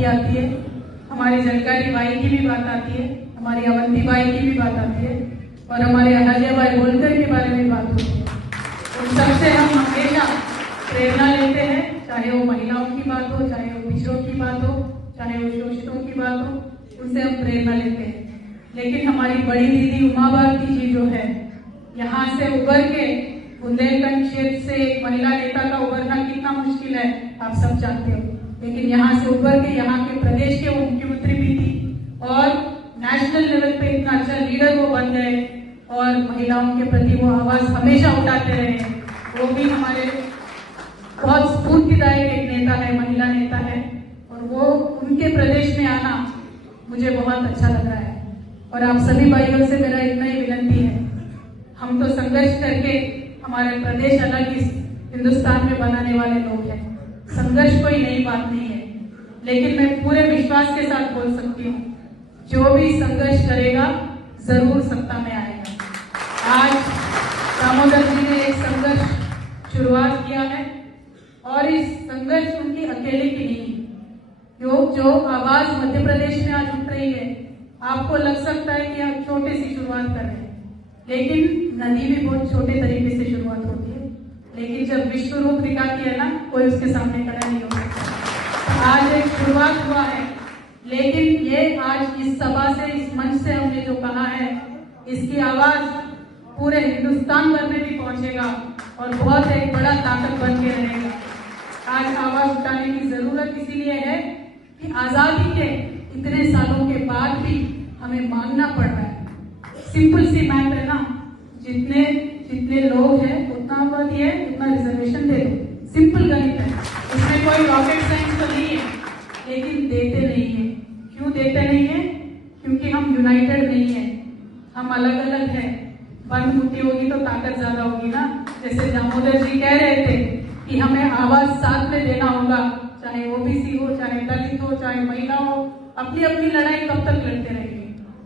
भी आती है, हमारी जानकारी बाई की भी बात आती है, हमारी अवंती बाई की भी बात आती है और हमारे अहल्या बाई होलकर के बारे में बात होती है। उन सबसे हम हमेशा प्रेरणा लेते हैं, चाहे वो महिलाओं की बात हो, चाहे वो पिछड़ों की बात हो, चाहे वो शोषितों की बात हो, उनसे हम प्रेरणा लेते हैं। लेकिन हमारी बड़ी दीदी उमा भारती जी जो है, यहाँ से उभर के बुंदेलखंड क्षेत्र से एक महिला नेता का उभरना कितना मुश्किल है आप सब जानते हो, लेकिन यहाँ से उभर के यहाँ के प्रदेश के वो मुख्यमंत्री भी थी और नेशनल लेवल पे इतना अच्छा लीडर वो बन गए और महिलाओं के प्रति वो आवाज हमेशा उठाते रहे। वो भी हमारे बहुत स्फूर्तिदायक एक नेता है, महिला नेता है और वो उनके प्रदेश में आना मुझे बहुत अच्छा लग रहा है। और आप सभी भाइयों से मेरा इतना ही विनती है, हम तो संघर्ष करके हमारे प्रदेश अलग इस हिंदुस्तान में बनाने वाले लोग हैं। संघर्ष कोई नई बात नहीं है, लेकिन मैं पूरे विश्वास के साथ बोल सकती हूँ, जो भी संघर्ष करेगा जरूर सत्ता में आएगा। आज दामोदर जी ने एक संघर्ष शुरुआत किया है और इस संघर्ष उनकी अकेले की नहीं, जो आवाज मध्य प्रदेश में आज उठ रही है। आपको लग सकता है कि आप छोटे सी शुरुआत कर रहे हैं, लेकिन नदी भी बहुत छोटे तरीके से शुरुआत होती है, लेकिन जब विश्व रूप दिखाती है ना, कोई उसके सामने खड़ा नहीं हो सकता। आज एक शुरुआत हुआ है, लेकिन ये आज इस सभा से, इस मंच से हमने जो कहा है, इसकी आवाज पूरे हिंदुस्तान भर में भी पहुंचेगा और बहुत एक बड़ा ताकत बन के रहेगा। आज आवाज उठाने की जरूरत इसीलिए है कि आजादी के इतने सालों के बाद भी हमें मांगना पड़ रहा है। सिंपल सी बात है ना, जितने लोग हैं उतना मत है, उतना रिजर्वेशन दे दो। सिंपल गणित है, इसमें कोई रॉकेट साइंस तो नहीं है, लेकिन देते नहीं है। क्यों देते नहीं है? क्योंकि हम यूनाइटेड नहीं है, हम अलग अलग हैं। बंद मुट्ठी होगी तो ताकत ज्यादा होगी ना। जैसे दामोदर जी कह रहे थे कि हमें आवाज साथ में देना होगा, चाहे ओबीसी हो, चाहे दलित हो, चाहे महिला हो। अपनी अपनी लड़ाई कब तक लड़ते रहेंगे?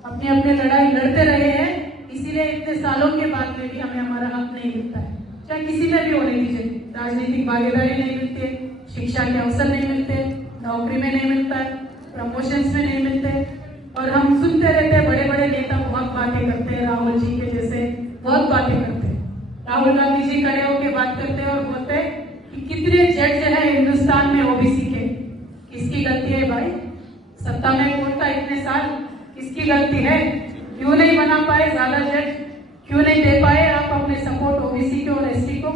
अपनी अपनी लड़ाई लड़ते रहे हैं, इसीलिए इतने सालों के बाद में भी हमें हमारा हक नहीं मिलता है। चाहे किसी में भी होने दीजिए, राजनीतिक भागीदारी नहीं मिलती है, शिक्षा के अवसर नहीं मिलते, नौकरी में नहीं मिलता है, प्रमोशंस में नहीं मिलते। और हम सुनते रहते हैं, बड़े बड़े नेता बहुत बातें करते हैं, राहुल जी के जैसे बहुत बातें करते हैं। राहुल गांधी जी खड़े होकर बात करते हैं और बोलते हैं कि कितने जज है हिंदुस्तान में ओबीसी के। किसकी गलती है भाई? सत्ता में कौन था इतने साल? किसकी गलती है? क्यों नहीं बना पाए ज्यादा जज? क्यों नहीं दे पाए आप अपने सपोर्ट ओबीसी को और एसटी को?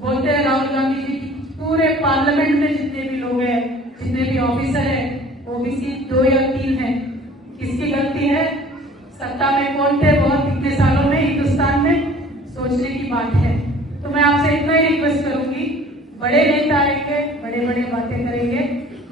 बोलते हैं राहुल गांधी जी पूरे पार्लियामेंट में जितने भी लोग हैं, जितने भी ऑफिसर है, ओबीसी 2 या 3 है। किसकी गलती है? सत्ता में कौन थे बहुत इतने सालों में हिंदुस्तान में? सोचने की बात है। तो मैं आपसे इतना ही रिक्वेस्ट करूंगी, बड़े नेता आएंगे, बड़े बड़े बातें करेंगे,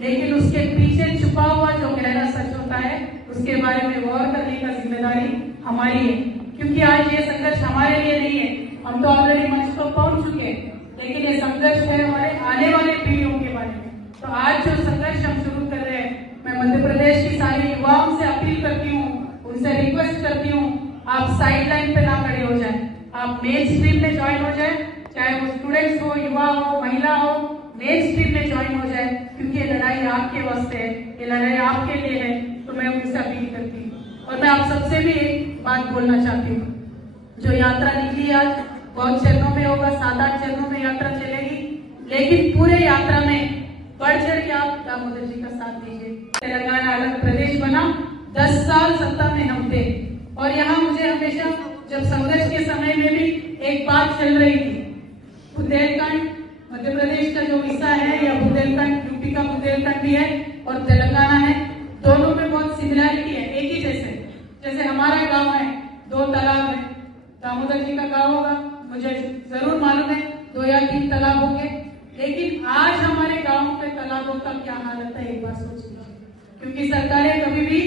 लेकिन उसके पीछे छुपा हुआ जो गहरा सच होता है, उसके बारे में गौर करने का जिम्मेदारी हमारी है। क्योंकि आज ये संघर्ष हमारे लिए नहीं है, हम तो ऑलरेडी मंच पर पहुंच चुके हैं, लेकिन ये संघर्ष है हमारे आने वाले पीढ़ियों के बारे में। तो आज जो संघर्ष हम शुरू कर रहे हैं, मैं मध्य प्रदेश की सारी युवाओं से अपील करती हूँ, उनसे रिक्वेस्ट करती हूँ, आप साइड लाइन पे ना खड़े हो जाए, आप मेन स्ट्रीम में ज्वाइन हो जाए, चाहे वो स्टूडेंट्स हो, युवा हो, महिला हो, मेन स्ट्रीम में ज्वाइन हो जाए, क्योंकि ये लड़ाई आपके वास्ते है, ये लड़ाई आपके लिए है। तो मैं उनसे अपील करती हूँ। और मैं आप सबसे भी एक बात बोलना चाहती हूँ, जो यात्रा निकली आज बहुत चरणों में होगा, 7-8 चरणों में यात्रा चलेगी, लेकिन पूरे यात्रा में बढ़ चढ़ के आप दामोदर जी का साथ दीजिए। तेलंगाना अलग प्रदेश बना, 10 साल सत्ता में हम थे और यहाँ मुझे हमेशा जब संघर्ष के समय में भी एक बात चल रही थी, बुंदेलखंड मध्य प्रदेश का जो हिस्सा है, या बुंदेलखंड यूपी का बुंदेलखंड भी है और तेलंगाना है, दोनों में बहुत सिमिलरिटी है, एक ही जैसे हमारा गांव है, 2 तालाब है। दामोदर जी का गांव होगा, मुझे जरूर मालूम है 2 या 3 तालाब होंगे, लेकिन आज हमारे गांव पे तालाबों का क्या हालत है एक बार सोच लीजिए, क्योंकि सरकारें कभी भी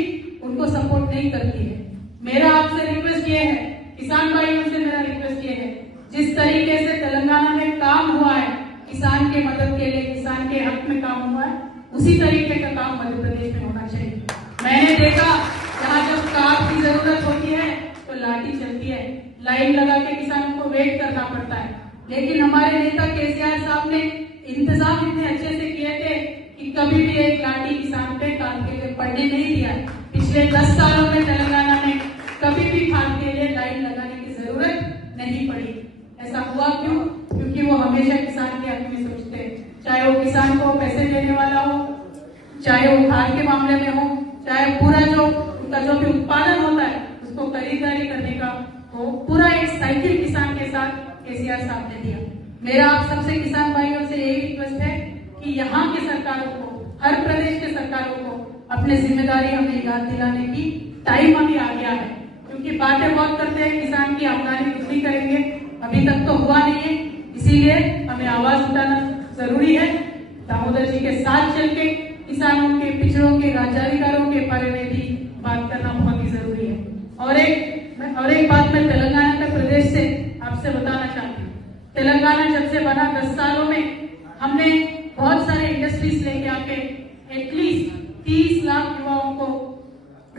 उनको सपोर्ट नहीं करती है। मेरा आपसे रिक्वेस्ट ये है, किसान भाइयों से मेरा रिक्वेस्ट ये है, जिस तरीके से तेलंगाना में काम हुआ है किसान के मदद के लिए, किसान के हक में काम हुआ है, उसी तरीके का काम मध्य प्रदेश में होना चाहिए। मैंने देखा जहाँ जब कार की जरूरत होती है तो लाठी चलती है, लाइन लगा के किसानों को वेट करना पड़ता है, लेकिन हमारे नेता केसीआर साहब ने इंतजाम इतने अच्छे से किए थे कि कभी भी एक लाठी किसान बनने नहीं दिया। पिछले 10 सालों में तेलंगाना में कभी भी खाद के लिए लाइन लगाने की जरूरत नहीं पड़ी। ऐसा हुआ क्यों? क्योंकि वो हमेशा किसान के हक में सोचते हैं, चाहे वो किसान को पैसे देने वाला हो, चाहे वो खाद के मामले में हो, चाहे पूरा जो उनका जो भी उत्पादन होता है उसको खरीदारी करने का हो, पूरा एक साइकिल किसान के साथ केसीआर साहब ने दिया। मेरा आप सबसे किसान भाइयों से यही रिक्वेस्ट है कि यहाँ की सरकारों को, हर प्रदेश के सरकारों को अपनी जिम्मेदारी हमें याद दिलाने की टाइम अभी आ गया है। क्योंकि बातें बहुत करते हैं, किसान की आमदनी दुगनी करेंगे, अभी तक तो हुआ नहीं है। इसीलिए हमें आवाज उठाना जरूरी है। दामोदर जी के साथ चल के किसानों के, पिछड़ों के, राज्याधिकारों के बारे में भी बात करना बहुत ही जरूरी है। और एक बात मैं तेलंगाना के प्रदेश से आपसे बताना चाहती हूँ। तेलंगाना जब से बना 10 सालों में हमने बहुत सारे इंडस्ट्रीज लेके आके एटलीस्ट 30 लाख युवाओं को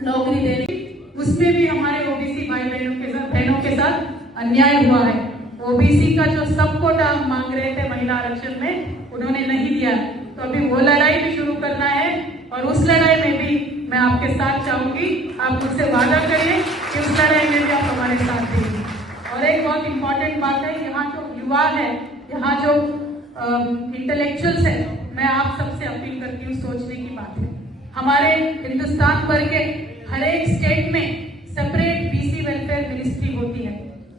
नौकरी देने, उसमें भी हमारे ओबीसी भाई बहनों के साथ अन्याय हुआ है। ओबीसी का जो सब कोटा हम मांग रहे थे महिला आरक्षण में, उन्होंने नहीं दिया। तो अभी वो लड़ाई भी शुरू करना है और उस लड़ाई में भी मैं आपके साथ चाहूंगी। आप मुझसे वादा करिए कि उस लड़ाई में भी आप हमारे साथ देंगे। और एक बहुत इंपॉर्टेंट बात है, यहाँ जो युवा है, यहाँ जो इंटेलेक्चुअल्स है, मैं आप सबसे अपील करती हूँ, सोचने की बात है। हमारे हिंदुस्तान भर के हर एक स्टेट में सेपरेट बीसी वेलफेयर मिनिस्ट्री होती है,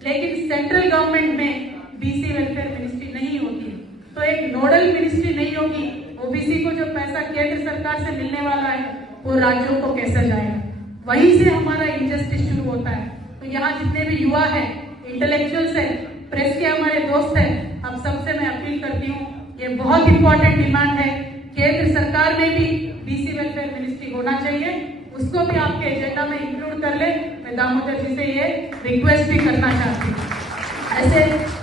लेकिन सेंट्रल गवर्नमेंट में बीसी वेलफेयर मिनिस्ट्री नहीं होती है। तो एक नोडल मिनिस्ट्री नहीं होगी, ओबीसी को जो पैसा केंद्र सरकार से मिलने वाला है वो राज्यों को कैसे जाएगा? वहीं से हमारा इनजस्टिस शुरू होता है। तो यहाँ जितने भी युवा है, इंटेलेक्चुअल्स है, प्रेस के हमारे दोस्त है, आप सबसे मैं अपील करती हूँ, ये बहुत इंपॉर्टेंट डिमांड है। केंद्र सरकार में भी बीसी वेलफेयर मिनिस्ट्री होना चाहिए, उसको भी आपके एजेंडा में इंक्लूड कर ले। मैं दामोदर जी से ये रिक्वेस्ट भी करना चाहती हूँ। ऐसे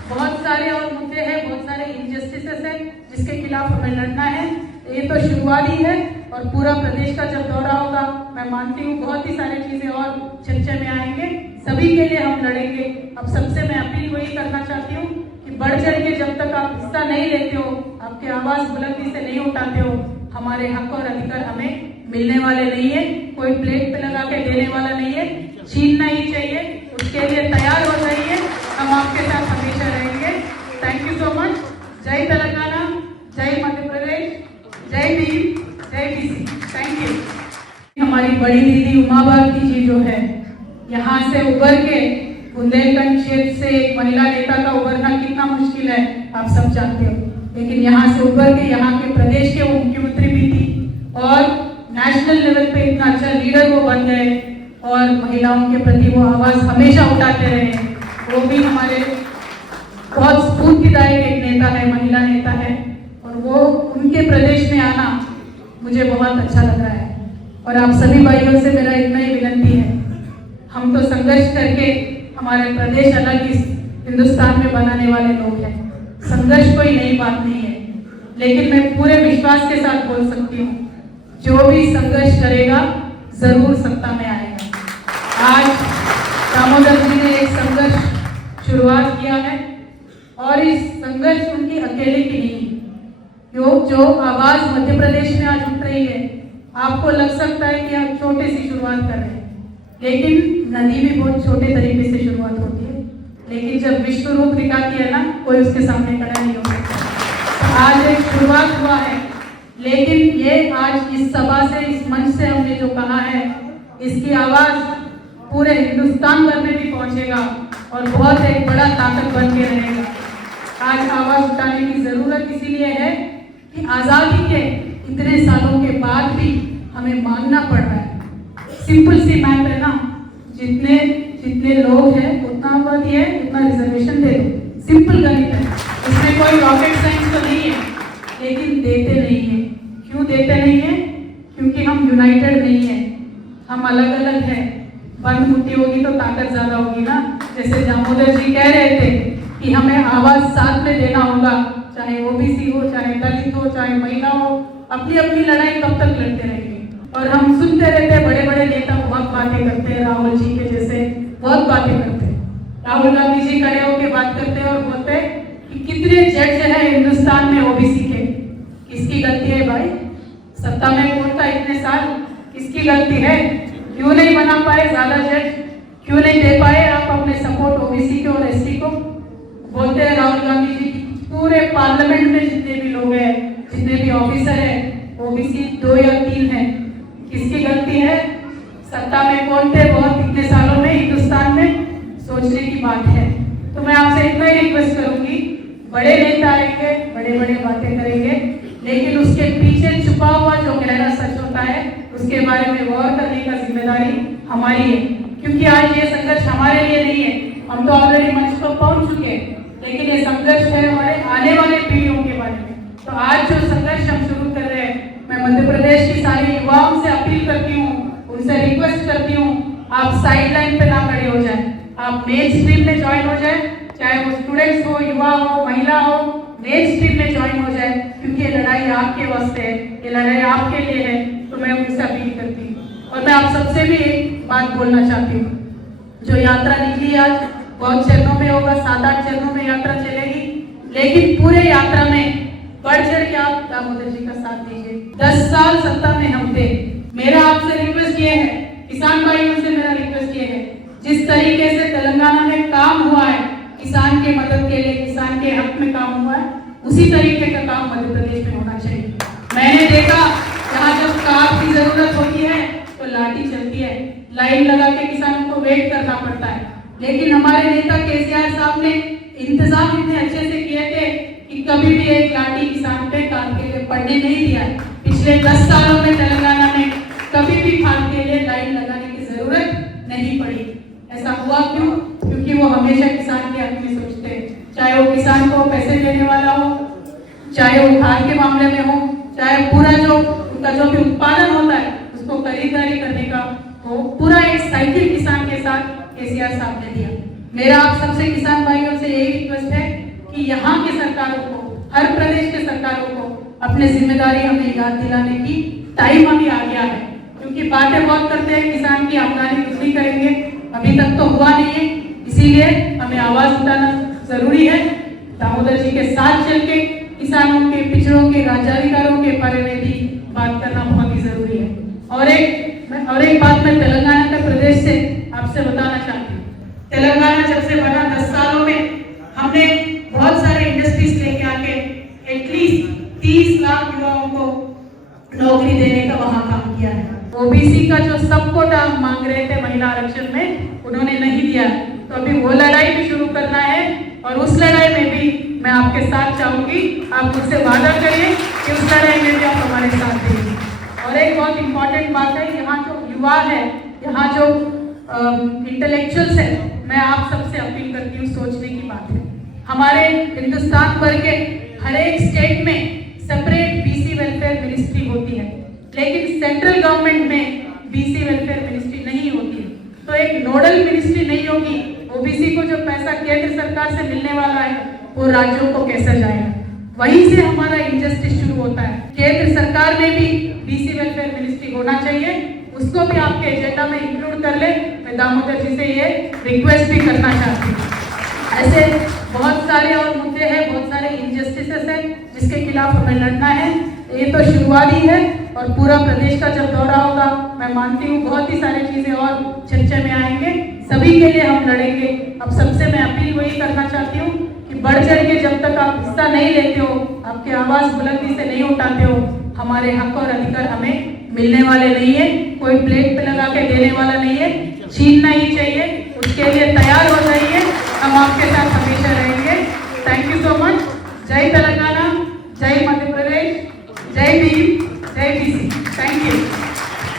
बहुत सारे और मुद्दे हैं, बहुत सारे इनजस्टिसेस हैं जिसके खिलाफ हमें लड़ना है। ये तो शुरुआत ही है और पूरा प्रदेश का जब दौरा होगा, मैं मानती हूँ बहुत ही सारी चीजें और चर्चा में आएंगे, सभी के लिए हम लड़ेंगे। अब सबसे मैं अपील वही करना चाहती हूँ कि बढ़ चढ़ के जब तक आप हिस्सा नहीं लेते हो, आपकी आवाज बुलंदी से नहीं उठाते हो, हमारे हक और अधिकार हमें मिलने वाले नहीं है। कोई प्लेट पे लगा के देने वाला नहीं है, छीनना ही चाहिए। उसके लिए तैयार हो जाइए, हम आपके साथ हमेशा रहेंगे। Thank you so much. जय तेलंगाना, जय मध्य प्रदेश, जय भीम, जय बीसी। Thank you. हमारी बड़ी दीदी उमा भारती जी जो है, यहाँ से उभर के बुंदेलखंड क्षेत्र से एक महिला नेता का उभरना कितना मुश्किल है आप सब जानते हो, लेकिन यहाँ से उभर के यहाँ के प्रदेश के वो मुख्यमंत्री भी थी और नेशनल लेवल पे इतना अच्छा लीडर वो बन गए और महिलाओं के प्रति वो आवाज हमेशा उठाते रहे। वो भी हमारे बहुत स्फूर्तिदायक एक नेता है, महिला नेता है, और वो उनके प्रदेश में आना मुझे बहुत अच्छा लग रहा है। और आप सभी भाइयों से मेरा इतना ही विनती है, हम तो संघर्ष करके हमारे प्रदेश अलग इस हिंदुस्तान में बनाने वाले लोग हैं। संघर्ष कोई नई बात नहीं है, लेकिन मैं पूरे विश्वास के साथ बोल सकती हूँ, जो भी संघर्ष करेगा जरूर सत्ता में आएगा। आज दामोदर जी ने एक संघर्ष शुरुआत किया है और इस संघर्ष उनकी अकेले की नहीं, जो आवाज मध्य प्रदेश में आज उठ रही है। आपको लग सकता है कि आप छोटे सी शुरुआत कर रहे हैं, लेकिन नदी भी बहुत छोटे तरीके से शुरुआत होती है, लेकिन जब विश्व रूप दिखाती है ना, कोई उसके सामने खड़ा नहीं हो सकता। आज एक शुरुआत हुआ है, लेकिन ये आज इस सभा से, इस मंच से हमने जो कहा है, इसकी आवाज पूरे हिंदुस्तान भर में भी पहुंचेगा और बहुत एक बड़ा ताकत बन के रहेगा। आज आवाज उठाने की जरूरत इसीलिए है कि आजादी के इतने सालों के बाद भी हमें मांगना पड़ रहा है। सिंपल सी बात है ना, जितने लोग हैं उतना आबादी है, उतना रिजर्वेशन दे दो। सिंपल गणित है, इसमें कोई रॉकेट साइंस तो नहीं है, लेकिन देते नहीं है। क्यों देते नहीं है? क्योंकि हम यूनाइटेड नहीं है, हम अलग अलग हैं। बंद मुट्ठी होगी तो ताकत ज्यादा होगी ना। जैसे दामोदर जी कह रहे थे कि हमें आवाज साथ में देना होगा, चाहे ओबीसी हो, चाहे दलित हो, चाहे महिला हो, अपनी अपनी लड़ाई कब तक लड़ते रहेंगे। और हम सुनते रहते हैं, बड़े बड़े नेता बहुत बातें करते हैं, राहुल जी के जैसे बहुत बातें करते हैं। राहुल गांधी जी खड़े होकर बात करते हैं और बोलते हैं कि कितने जज है हिंदुस्तान में ओबीसी के। किसकी गलती है भाई? सत्ता में कौन था इतने साल? किसकी गलती है? क्यों नहीं बना पाए ज्यादा जज? क्यों नहीं दे पाए आप अपने सपोर्ट ओबीसी को और एसटी को? बोलते हैं राहुल गांधी जी पूरे पार्लियामेंट में जितने भी लोग हैं, जितने भी ऑफिसर हैं, ओबीसी 2 या 3 हैं। किसकी गलती है? सत्ता में कौन थे बहुत इतने सालों में हिंदुस्तान में? सोचने की बात है। तो मैं आपसे इतना ही रिक्वेस्ट करूंगी, बड़े नेता आएंगे, बड़े बड़े बातें करेंगे, लेकिन उसके पीछे छुपा हुआ जो गहरा सच होता है उसके बारे में गौर करने का जिम्मेदारी हमारी है। क्योंकि आज ये संघर्ष हमारे लिए नहीं है, हम तो ऑलरेडी मंच पर पहुंच चुके हैं, लेकिन ये संघर्ष है हमारे आने वाले पीढ़ियों के बारे में। तो आज जो संघर्ष हम शुरू कर रहे हैं, मैं मध्य प्रदेश की सारी युवाओं से अपील करती हूँ, उनसे रिक्वेस्ट करती हूँ, आप साइड लाइन पे ना खड़े हो जाए, आप मेन स्ट्रीम में ज्वाइन हो जाए, चाहे वो स्टूडेंट्स हो, युवा हो, महिला हो, मेन स्ट्रीम में ज्वाइन हो जाए, क्योंकि ये लड़ाई आपके वास्ते है, ये लड़ाई आपके लिए है। तो मैं उनसे अपील करती हूँ। और मैं आप सबसे भी एक बात बोलना चाहती हूँ, जो यात्रा निकली आज बहुत चरणों में होगा, 7-8 चरणों में यात्रा चलेगी, लेकिन पूरे यात्रा में बढ़ चढ़ के आप दामोदर जी का साथ दीजिए। 10 साल सत्ता में हम थे। मेरा आपसे रिक्वेस्ट ये है, किसान भाइयों से मेरा रिक्वेस्ट ये है, जिस तरीके से तेलंगाना में काम हुआ है किसान के मदद के लिए, किसान के हक में काम हुआ है, उसी तरीके का काम मध्य प्रदेश में होना चाहिए। मैंने देखा जहाँ जब कार की जरूरत होती है तो लाठी चलती है, लाइन लगा के किसानों को वेट करना पड़ता है, लेकिन हमारे नेता केसीआर साहब ने इंतजाम इतने अच्छे से किए थे कि कभी भी एक लाठी किसान पे कार के लिए पड़ने नहीं दिया। पिछले 10 सालों में तेलंगाना में कभी भी खाद के लिए लाइन लगाने की जरूरत नहीं पड़ी। ऐसा हुआ क्यों? क्योंकि वो हमेशा किसान के हक में सोचते हैं, चाहे वो किसान को पैसे देने वाला हो, चाहे वो खाद के मामले में हो, चाहे पूरा जो उनका जो भी उत्पादन होता है उसको खरीदारी करने का हो, पूरा एक साइकिल किसान के साथ केसीआर साहब ने दिया। मेरा आप सबसे किसान भाइयों से यही रिक्वेस्ट है कि यहाँ के सरकारों को, हर प्रदेश के सरकारों को अपनी जिम्मेदारी हमें याद दिलाने की टाइम अभी आ गया है। क्योंकि बातें बहुत करते हैं, किसान की आमदनी दूसरी करेंगे, अभी तक तो हुआ नहीं है, इसीलिए हमें आवाज उठाना जरूरी है। दामोदर जी के साथ चल के किसानों के, पिछड़ों के, राज्याधिकारों के बारे में भी बात करना बहुत ही जरूरी है। और एक बात मैं तेलंगाना के प्रदेश से आपसे बताना चाहती हूँ। तेलंगाना जब से बना 10 सालों में हमने बहुत सारे इंडस्ट्रीज लेके आके एटलीस्ट 30 लाख युवाओं को नौकरी देने का वहां काम किया है। ओबीसी का जो सब कोटा मांग रहे थे महिला आरक्षण में, उन्होंने नहीं दिया। तो अभी वो लड़ाई भी शुरू करना है और उस लड़ाई में भी मैं आपके साथ चाहूंगी। आप मुझसे वादा करिए कि उस लड़ाई में भी आप हमारे साथ देंगे। और एक बहुत इंपॉर्टेंट बात है, यहाँ जो युवा है, यहाँ जो इंटेलेक्चुअल्स है, मैं आप सबसे अपील करती हूँ, सोचने की बात है। हमारे हिंदुस्तान भर के हर एक स्टेट में सेपरेट बीसी वेलफेयर मिनिस्ट्री होती है, लेकिन सेंट्रल गवर्नमेंट में बीसी वेलफेयर मिनिस्ट्री नहीं होती है। तो एक नोडल मिनिस्ट्री नहीं होगी, ओबीसी को जो पैसा केंद्र सरकार से मिलने वाला है वो राज्यों को कैसे जाएगा? वहीं से हमारा इंजस्टिस शुरू होता है। केंद्र सरकार में भी बीसी वेलफेयर मिनिस्ट्री होना चाहिए, उसको भी आपके एजेंडा में इंक्लूड कर ले। मैं दामोदर जी से ये रिक्वेस्ट भी करना चाहती हूँ। ऐसे बहुत सारे और मुद्दे हैं, बहुत सारे इनजस्टिसेस हैं जिसके खिलाफ हमें लड़ना है। ये तो शुरुआत ही है और पूरा प्रदेश का जब दौरा होगा, मैं मानती हूँ बहुत ही सारी चीजें और चर्चा में आएंगे, सभी के लिए हम लड़ेंगे। अब सबसे मैं अपील वही करना चाहती हूँ कि बढ़ चढ़ के जब तक आप हिस्सा नहीं लेते हो, आपकी आवाज बुलंदी से नहीं उठाते हो, हमारे हक और अधिकार हमें मिलने वाले नहीं है। कोई प्लेट पे लगा के देने वाला नहीं है, छीनना ही चाहिए। उसके लिए तैयार हो जाइए, हम आपके साथ हमेशा रहेंगे। Thank you so much. जय तेलंगाना, जय मध्य प्रदेश, जय भीम, जय बीसी। Thank you.